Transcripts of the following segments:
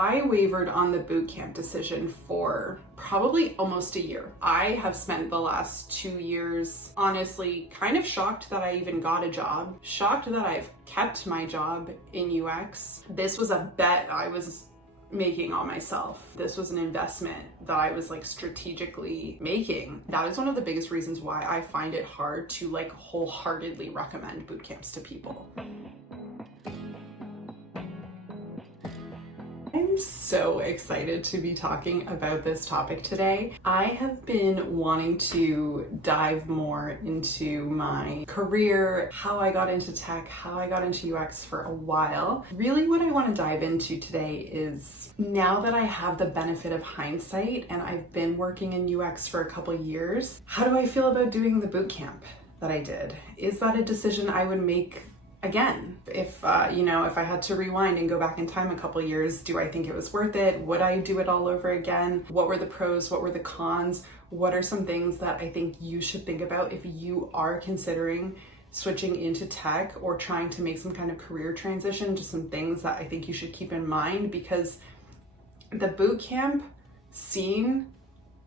I wavered on the bootcamp decision for probably almost a year. I have spent the last 2 years honestly kind of shocked that I even got a job, shocked that I've kept my job in UX. This was a bet I was making on myself. This was an investment that I was like strategically making. That is one of the biggest reasons why I find it hard to like wholeheartedly recommend bootcamps to people. I'm so excited to be talking about this topic today. I have been wanting to dive more into my career, how I got into tech, how I got into UX for a while. Really what I want to dive into today is now that I have the benefit of hindsight and I've been working in UX for a couple years, how do I feel about doing the bootcamp that I did? Is that a decision I would make again? If I had to rewind and go back in time a couple years, do I think it was worth it? Would I do it all over again? What were the pros? What were the cons? What are some things that I think you should think about if you are considering switching into tech or trying to make some kind of career transition? Just some things that I think you should keep in mind, because the bootcamp scene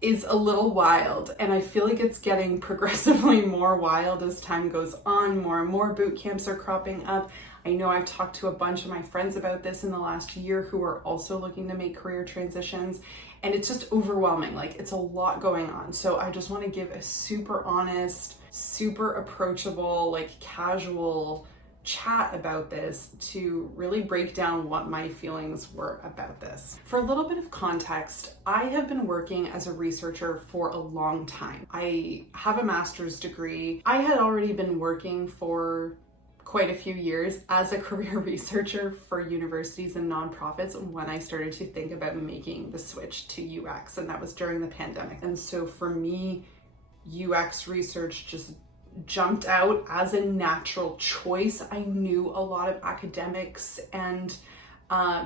is a little wild, and I feel like it's getting progressively more wild as time goes on. More and more boot camps are cropping up. I know I've talked to a bunch of my friends about this in the last year who are also looking to make career transitions, and it's just overwhelming. Like, it's a lot going on. So I just want to give a super honest, super approachable, like casual chat about this to really break down what my feelings were about this. For a little bit of context, I have been working as a researcher for a long time. I have a master's degree. I had already been working for quite a few years as a career researcher for universities and nonprofits when I started to think about making the switch to UX, and that was during the pandemic. And so for me, UX research just jumped out as a natural choice. I knew a lot of academics and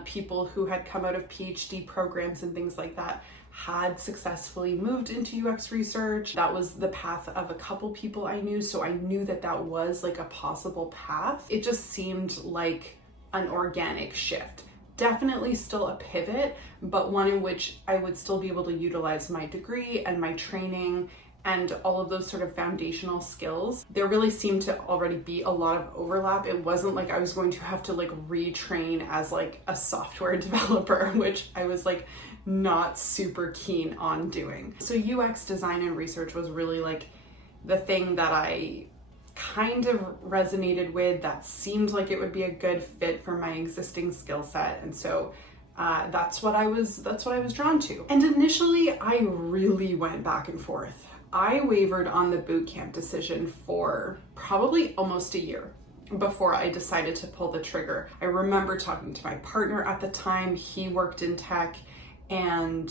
people who had come out of PhD programs and things like that had successfully moved into UX research. That was the path of a couple people I knew, so I knew that that was like a possible path. It just seemed like an organic shift. Definitely still a pivot, but one in which I would still be able to utilize my degree and my training and all of those sort of foundational skills. There really seemed to already be a lot of overlap. It wasn't like I was going to have to like retrain as like a software developer, which I was like not super keen on doing. So UX design and research was really like the thing that I kind of resonated with, that seemed like it would be a good fit for my existing skill set. And so that's what I was drawn to. And initially I really went back and forth. I wavered on the bootcamp decision for probably almost a year before I decided to pull the trigger. I remember talking to my partner at the time. He worked in tech, and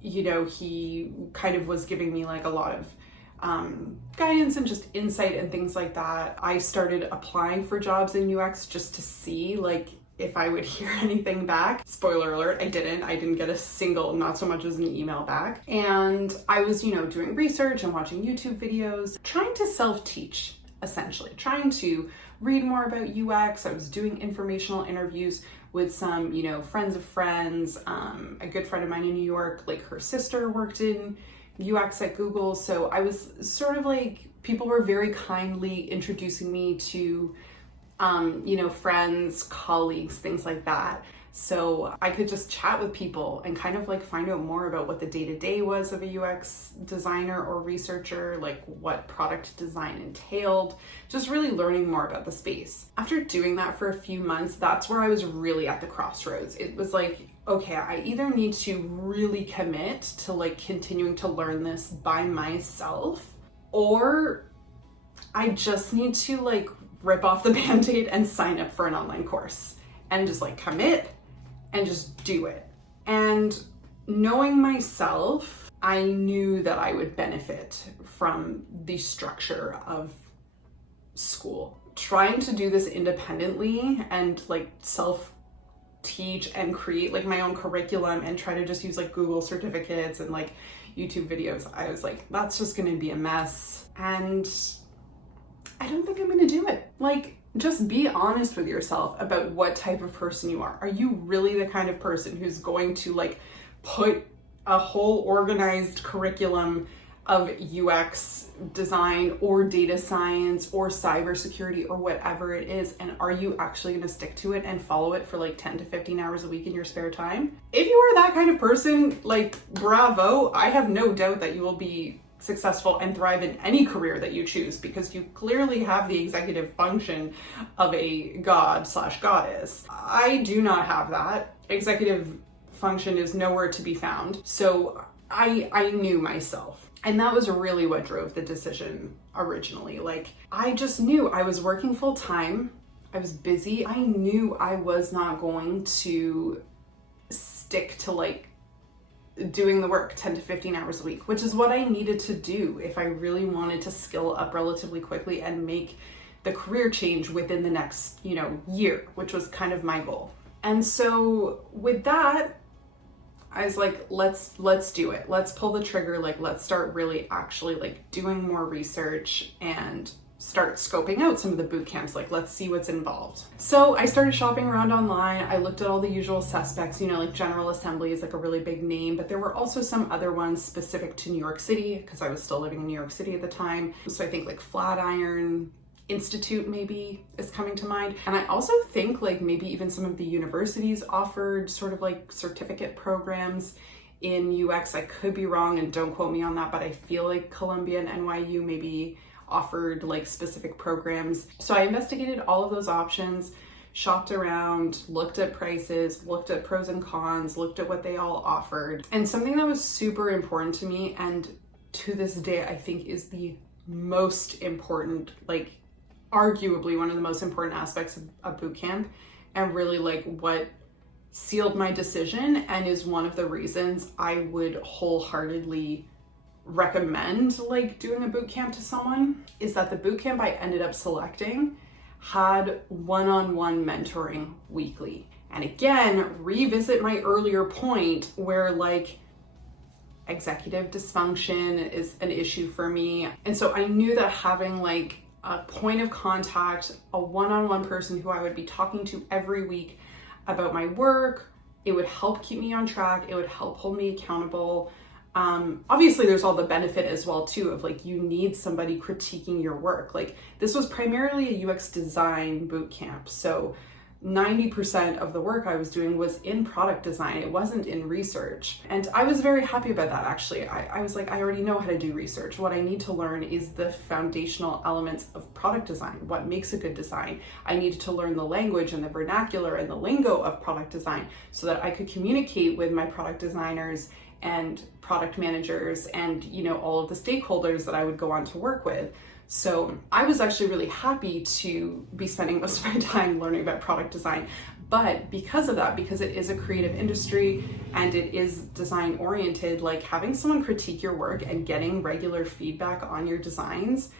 he kind of was giving me like a lot of guidance and just insight and things like that. I started applying for jobs in UX just to see like if I would hear anything back. Spoiler alert, I didn't get a single, not so much as an email back. And I was, doing research and watching YouTube videos, trying to self-teach, essentially, trying to read more about UX. I was doing informational interviews with some, friends of friends. A good friend of mine in New York, like her sister worked in UX at Google. So I was sort of like, people were very kindly introducing me to friends, colleagues, things like that. So I could just chat with people and kind of like find out more about what the day-to-day was of a UX designer or researcher, like what product design entailed, just really learning more about the space. After doing that for a few months, that's where I was really at the crossroads. It was like, okay, I either need to really commit to like continuing to learn this by myself, or I just need to like rip off the band-aid and sign up for an online course and just like commit and just do it. And knowing myself, I knew that I would benefit from the structure of school. Trying to do this independently and like self-teach and create like my own curriculum and try to just use like Google certificates and like YouTube videos, I was like, that's just gonna be a mess. And I don't think I'm gonna do it. Like, Just be honest with yourself about what type of person you are. Are you really the kind of person who's going to like put a whole organized curriculum of UX design or data science or cybersecurity or whatever it is, and are you actually going to stick to it and follow it for like 10 to 15 hours a week in your spare time? If you are that kind of person, like, bravo. I have no doubt that you will be successful and thrive in any career that you choose, because you clearly have the executive function of a god/goddess. I do not have that. Executive function is nowhere to be found. So I knew myself. And that was really what drove the decision originally. Like, I just knew I was working full time. I was busy. I knew I was not going to stick to like doing the work 10 to 15 hours a week, which is what I needed to do if I really wanted to skill up relatively quickly and make the career change within the next, year, which was kind of my goal. And so with that, I was like, let's do it. Let's pull the trigger. Like, let's start really actually like doing more research and start scoping out some of the boot camps. Like, let's see what's involved. So I started shopping around online. I looked at all the usual suspects, like General Assembly is like a really big name, but there were also some other ones specific to New York City, because I was still living in New York City at the time. So I think like Flatiron Institute maybe is coming to mind. And I also think like maybe even some of the universities offered sort of like certificate programs in UX. I could be wrong and don't quote me on that, but I feel like Columbia and NYU maybe offered like specific programs. So I investigated all of those options, shopped around, looked at prices, looked at pros and cons, looked at what they all offered. And something that was super important to me, and to this day I think is the most important, like arguably one of the most important aspects of boot camp, and really like what sealed my decision and is one of the reasons I would wholeheartedly recommend like doing a boot camp to someone, is that the boot camp I ended up selecting had one-on-one mentoring weekly. And again, revisit my earlier point where like executive dysfunction is an issue for me. And so I knew that having like a point of contact, a one-on-one person who I would be talking to every week about my work, it would help keep me on track. It would help hold me accountable. Obviously there's all the benefit as well too of like, you need somebody critiquing your work. Like, this was primarily a UX design boot camp. So 90% of the work I was doing was in product design. It wasn't in research. And I was very happy about that, actually. I was like, I already know how to do research. What I need to learn is the foundational elements of product design. What makes a good design? I needed to learn the language and the vernacular and the lingo of product design so that I could communicate with my product designers and product managers and, all of the stakeholders that I would go on to work with. So I was actually really happy to be spending most of my time learning about product design. But because of that, because it is a creative industry and it is design oriented, like having someone critique your work and getting regular feedback on your designs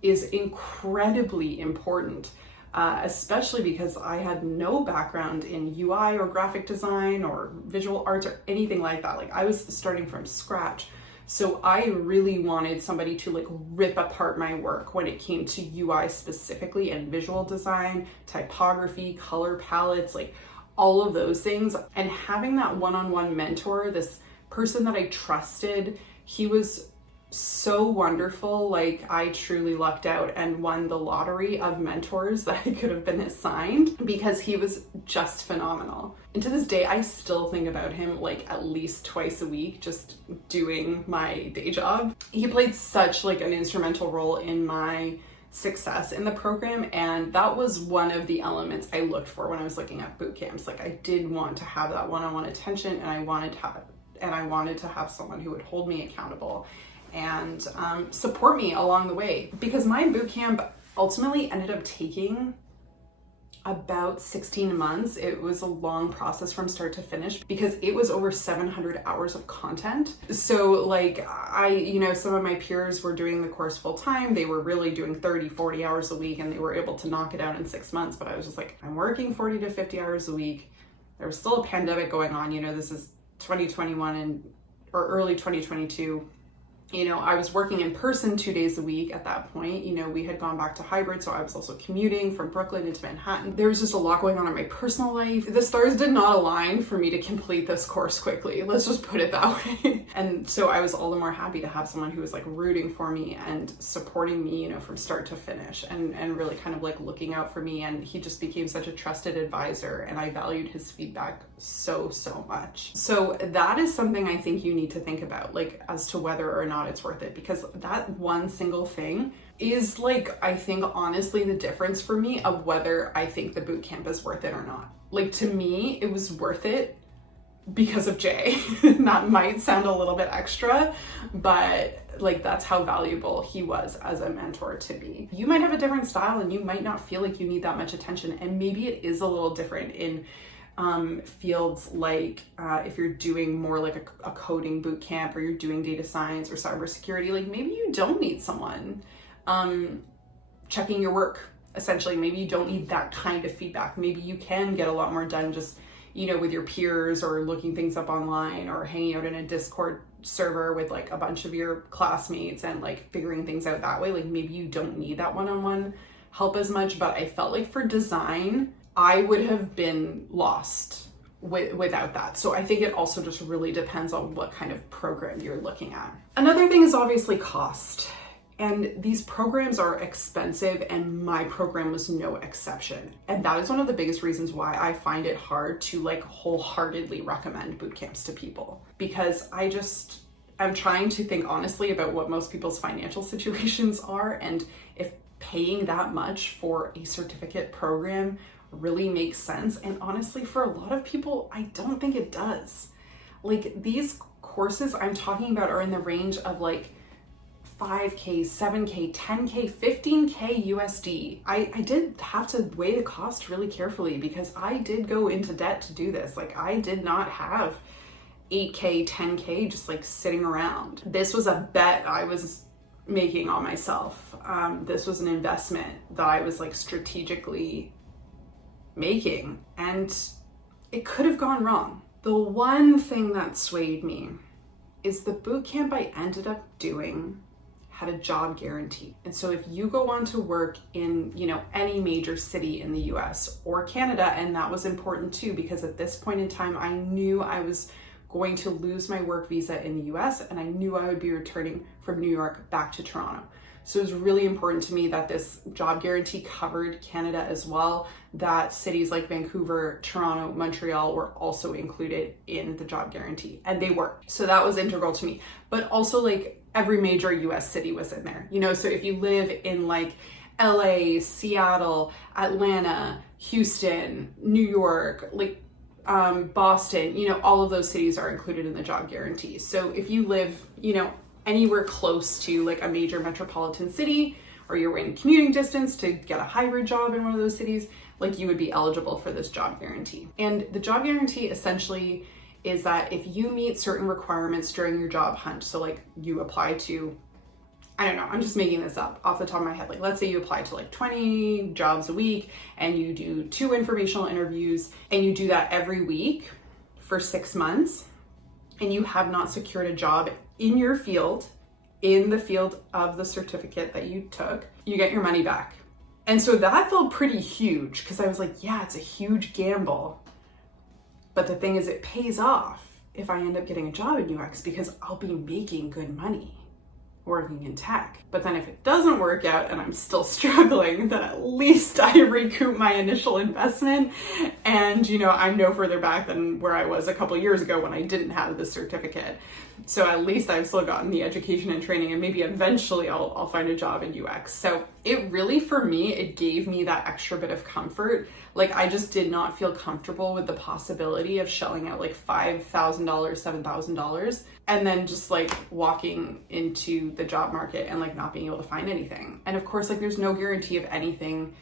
is incredibly important. Especially because I had no background in UI or graphic design or visual arts or anything like that. Like, I was starting from scratch. So I really wanted somebody to like rip apart my work when it came to UI specifically, and visual design, typography, color palettes, like all of those things. And having that one-on-one mentor, this person that I trusted, he was so wonderful. Like, I truly lucked out and won the lottery of mentors that I could have been assigned, because he was just phenomenal. And to this day, I still think about him like at least twice a week, just doing my day job. He played such like an instrumental role in my success in the program, and that was one of the elements I looked for when I was looking at boot camps. Like, I did want to have that one-on-one attention, and I wanted to have someone who would hold me accountable and support me along the way. Because my bootcamp ultimately ended up taking about 16 months. It was a long process from start to finish because it was over 700 hours of content. So like some of my peers were doing the course full time. They were really doing 30, 40 hours a week, and they were able to knock it out in 6 months. But I was just like, I'm working 40 to 50 hours a week. There was still a pandemic going on. This is 2021 or early 2022. You know, I was working in person 2 days a week at that point. You know, we had gone back to hybrid, so I was also commuting from Brooklyn into Manhattan. There was just a lot going on in my personal life. The stars did not align for me to complete this course quickly. Let's just put it that way. And so I was all the more happy to have someone who was like rooting for me and supporting me, you know, from start to finish, and really kind of like looking out for me. And he just became such a trusted advisor, and I valued his feedback so much. So that is something I think you need to think about, like as to whether or not it's worth it, because that one single thing is like, I think honestly the difference for me of whether I think the boot camp is worth it or not. Like to me, it was worth it because of Jay. That might sound a little bit extra, but like that's how valuable he was as a mentor to me. You might have a different style and you might not feel like you need that much attention, and maybe it is a little different in fields like if you're doing more like a coding boot camp, or you're doing data science or cybersecurity, like maybe you don't need someone checking your work. Essentially, maybe you don't need that kind of feedback. Maybe you can get a lot more done just, you know, with your peers, or looking things up online, or hanging out in a Discord server with like a bunch of your classmates and like figuring things out that way. Like maybe you don't need that one-on-one help as much, but I felt like for design, I would have been lost without that. So I think it also just really depends on what kind of program you're looking at. Another thing is obviously cost. And these programs are expensive, and my program was no exception. And that is one of the biggest reasons why I find it hard to like wholeheartedly recommend boot camps to people, because I'm trying to think honestly about what most people's financial situations are, and if paying that much for a certificate program really makes sense. And honestly, for a lot of people, I don't think it does. Like these courses I'm talking about are in the range of like $5K, $7K, $10K, $15K USD. I did have to weigh the cost really carefully, because I did go into debt to do this. Like I did not have $8K, $10K just like sitting around. This was a bet I was making on myself. This was an investment that I was like strategically making, and it could have gone wrong. The one thing that swayed me is the boot camp I ended up doing had a job guarantee. And so if you go on to work in, you know, any major city in the US or Canada, and that was important too, because at this point in time, I knew I was going to lose my work visa in the US, and I knew I would be returning from New York back to Toronto. So it was really important to me that this job guarantee covered Canada as well, that cities like Vancouver, Toronto, Montreal were also included in the job guarantee, and they were. So that was integral to me. But also like every major US city was in there, you know, so if you live in like LA, Seattle, Atlanta, Houston, New York, like Boston, you know, all of those cities are included in the job guarantee. So if you live, you know, anywhere close to like a major metropolitan city, or you're in commuting distance to get a hybrid job in one of those cities, like you would be eligible for this job guarantee. And the job guarantee essentially is that if you meet certain requirements during your job hunt, so like you apply to, I don't know, I'm just making this up off the top of my head. Like let's say you apply to like 20 jobs a week, and you do 2 informational interviews, and you do that every week for 6 months, and you have not secured a job in your field, in the field of the certificate that you took, you get your money back. And so that felt pretty huge, because I was like, yeah, it's a huge gamble. But the thing is, it pays off if I end up getting a job in UX, because I'll be making good money working in tech. But then if it doesn't work out and I'm still struggling, then at least I recoup my initial investment. And, you know, I'm no further back than where I was a couple years ago when I didn't have the certificate. So at least I've still gotten the education and training, and maybe eventually I'll find a job in UX. So it really, for me, it gave me that extra bit of comfort. Like I just did not feel comfortable with the possibility of shelling out like $5,000, $7,000, and then just like walking into the job market and like not being able to find anything. And of course, like there's no guarantee of anything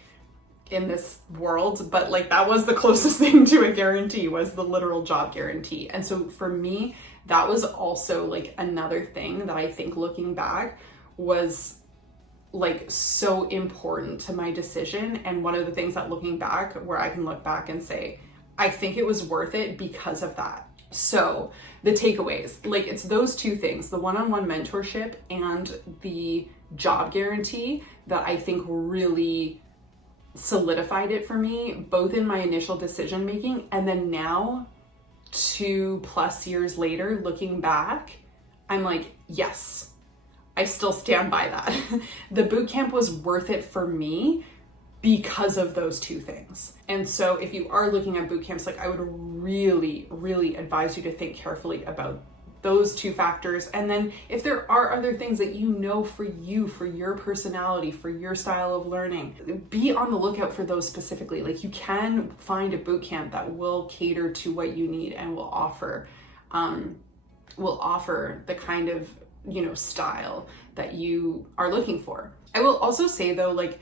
in this world, but like that was the closest thing to a guarantee, was the literal job guarantee. And so for me, that was also like another thing that I think looking back was like so important to my decision. And one of the things that looking back, where I can look back and say, I think it was worth it because of that. So the takeaways, like it's those two things, the one-on-one mentorship and the job guarantee, that I think really solidified it for me, both in my initial decision making and then now 2+ years later, looking back, I'm like, yes, I still stand by that. The bootcamp was worth it for me because of those two things. And so if you are looking at boot camps, like I would really, really advise you to think carefully about those two factors. And then if there are other things that you know for you, for your personality, for your style of learning, be on the lookout for those specifically. Like you can find a boot camp that will cater to what you need and will offer the kind of, style that you are looking for. I will also say though, like,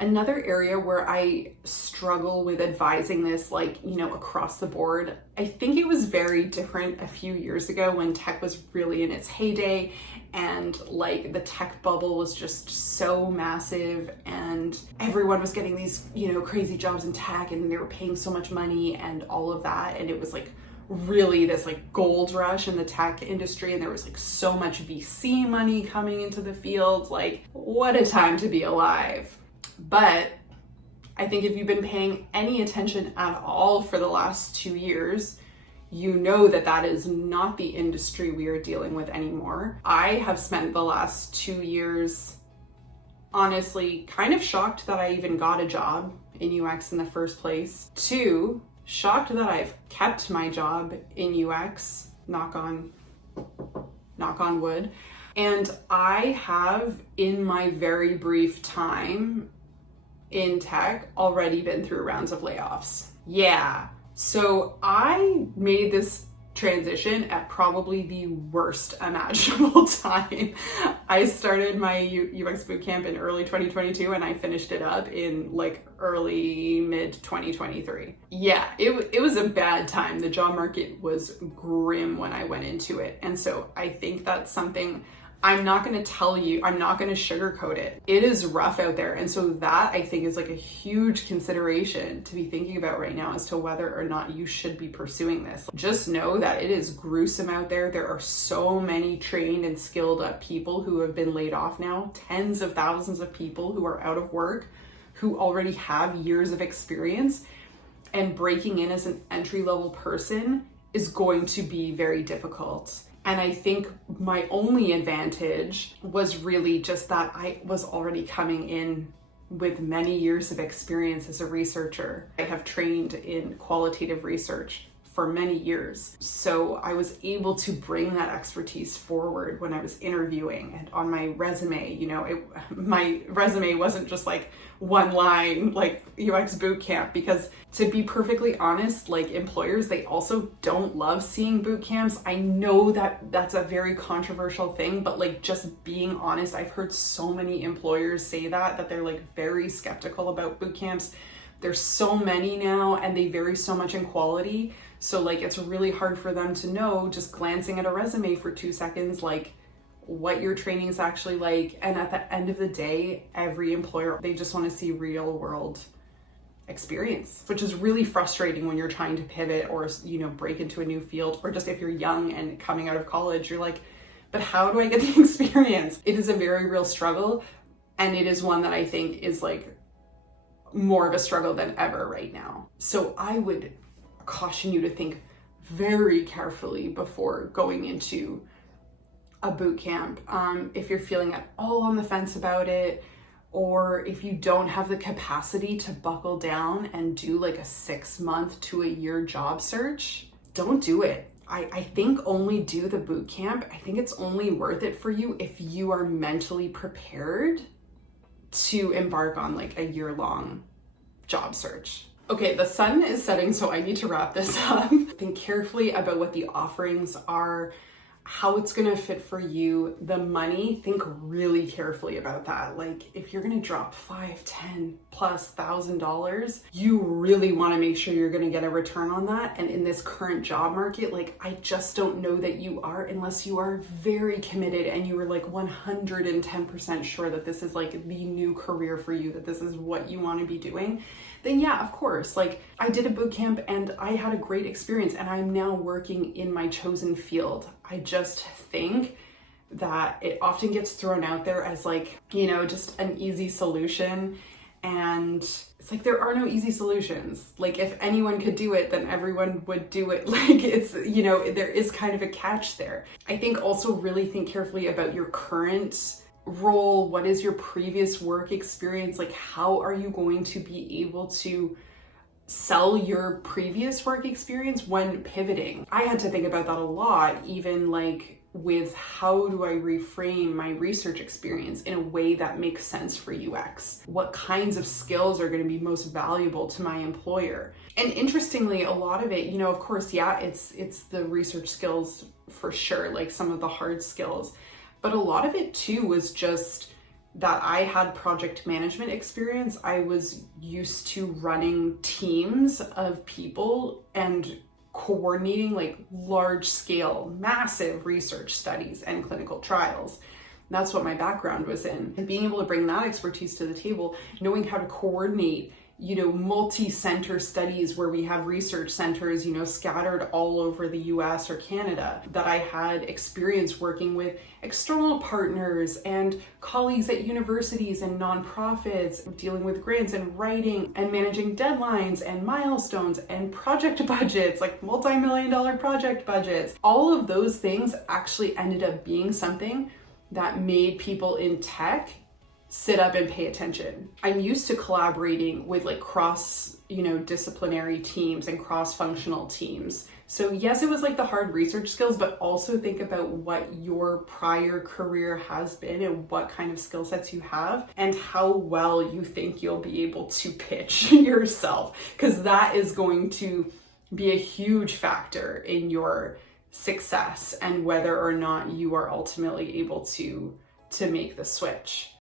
another area where I struggle with advising this, across the board, I think it was very different a few years ago when tech was really in its heyday and like the tech bubble was just so massive and everyone was getting these, crazy jobs in tech and they were paying so much money and all of that. And it was like really this like gold rush in the tech industry and there was like so much VC money coming into the field. Like, what a time to be alive. But I think if you've been paying any attention at all for the last 2 years, you know that that is not the industry we are dealing with anymore. I have spent the last 2 years, honestly, kind of shocked that I even got a job in UX in the first place. 2, shocked that I've kept my job in UX, knock on wood. And I have, in my very brief time in tech, already been through rounds of layoffs. Yeah. So I made this transition at probably the worst imaginable time. I started my UX bootcamp in early 2022 and I finished it up in like early mid 2023. Yeah, it was a bad time. The job market was grim when I went into it. And so I think that's something I'm not going to tell you, I'm not going to sugarcoat it. It is rough out there. And so that I think is like a huge consideration to be thinking about right now as to whether or not you should be pursuing this. Just know that it is gruesome out there. There are so many trained and skilled up people who have been laid off now, tens of thousands of people who are out of work, who already have years of experience, and breaking in as an entry-level person is going to be very difficult. And I think my only advantage was really just that I was already coming in with many years of experience as a researcher. I have trained in qualitative research for many years. So I was able to bring that expertise forward when I was interviewing and on my resume. My resume wasn't just like one line like UX bootcamp, because to be perfectly honest, like employers, they also don't love seeing boot camps. I know that that's a very controversial thing, but like just being honest, I've heard so many employers say that they're like very skeptical about boot camps. There's so many now and they vary so much in quality. So like it's really hard for them to know, just glancing at a resume for 2 seconds, like what your training is actually like. And at the end of the day, every employer, they just want to see real world experience, which is really frustrating when you're trying to pivot or, break into a new field, or just if you're young and coming out of college, you're like, but how do I get the experience? It is a very real struggle. And it is one that I think is like more of a struggle than ever right now. So I would caution you to think very carefully before going into a boot camp. If you're feeling at all on the fence about it, or if you don't have the capacity to buckle down and do like a 6 month to a year job search, don't do it. I think only do the boot camp. I think it's only worth it for you if you are mentally prepared to embark on like a year-long job search. Okay, the sun is setting, so I need to wrap this up. Think carefully about what the offerings are. how it's gonna fit for you. The money, think really carefully about that. Like if you're gonna drop $5, $10 plus $1,000, you really wanna make sure you're gonna get a return on that. And in this current job market, like I just don't know that you are, unless you are very committed and you are like 110% sure that this is like the new career for you, that this is what you wanna be doing. Then yeah, of course, like I did a boot camp and I had a great experience and I'm now working in my chosen field. I just think that it often gets thrown out there as like, you know, just an easy solution. And it's like, there are no easy solutions. Like if anyone could do it, then everyone would do it. Like it's, you know, there is kind of a catch there. I think also really think carefully about your current role. What is your previous work experience? Like how are you going to be able to sell your previous work experience when pivoting? I had to think about that a lot, even like with how do I reframe my research experience in a way that makes sense for UX? What kinds of skills are going to be most valuable to my employer? And interestingly, a lot of it, you know, of course, yeah, it's the research skills for sure, like some of the hard skills. But a lot of it too was just that I had project management experience. I was used to running teams of people and coordinating like large scale, massive research studies and clinical trials. That's what my background was in. And being able to bring that expertise to the table, knowing how to coordinate, you know, multi-center studies where we have research centers, you know, scattered all over the US or Canada, that I had experience working with external partners and colleagues at universities and nonprofits, dealing with grants and writing and managing deadlines and milestones and project budgets, like multi-million-dollar project budgets. All of those things actually ended up being something that made people in tech sit up and pay attention. I'm used to collaborating with like cross, you know, disciplinary teams and cross-functional teams. So yes, it was like the hard research skills, but also think about what your prior career has been and what kind of skill sets you have and how well you think you'll be able to pitch yourself, because that is going to be a huge factor in your success and whether or not you are ultimately able to make the switch.